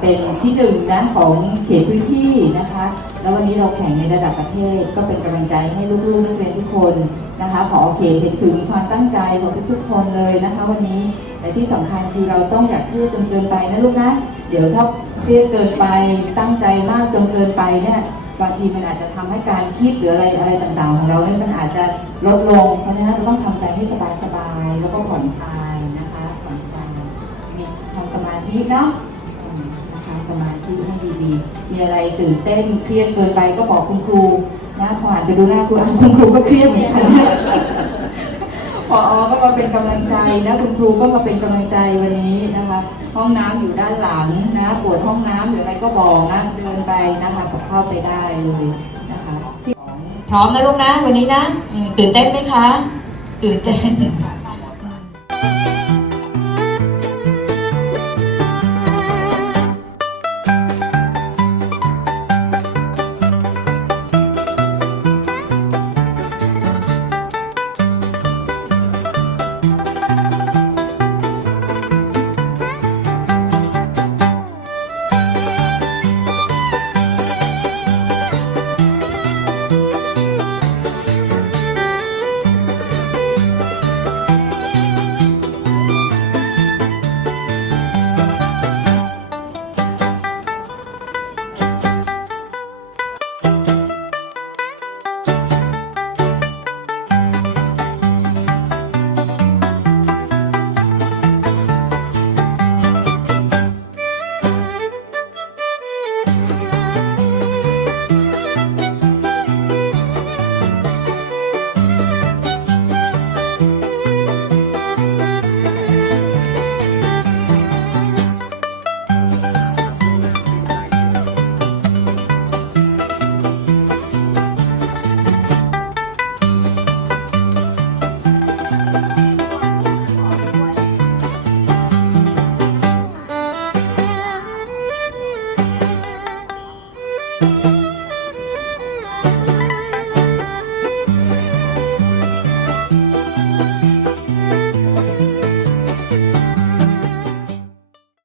เป็นที่หนึ่งนะของเขตพื้นที่นะคะแล้ววันนี้เราแข่งในระดับประเทศก็เป็นกำลังใจให้ลูกๆนักเรียนทุกคนนะคะผอ.เขตเห็นถึงความตั้งใจของทุกๆคนเลยนะคะวันนี้แต่ที่สำคัญคือเราต้องอย่าเครียดจนเกินไปนะลูกนะเดี๋ยวถ้าเครียดเกินไปตั้งใจมากจนเกินไปเนี่ยบางทีมันอาจจะทำให้การคิดหรืออะไรต่างๆของเราเนี่ยมันอาจจะลดลงเพราะฉะนั้นเราต้องทำใจให้สบายๆแล้วก็ผ่อนคลายนะคะผ่อนคลายมีทำสมาธิเนาะสมาธิให้ดีๆมีอะไรตื่นเต้นเครียดเกินไปก็บอกคุณครูนะพอหันไปดูหน้าคุณครูก็เครียดเหมือนกันผอ.ก็มาเป็นกำลังใจนะคุณครูก็มาเป็นกำลังใจวันนี้นะคะห้องน้ำอยู่ด้านหลังนะปวดห้องน้ำหรืออะไรก็บอกนะเดินไปนะคะเข้าไปได้เลยนะคะพร้อมนะลูกนะวันนี้นะตื่นเต้นไหมคะตื่นเต้น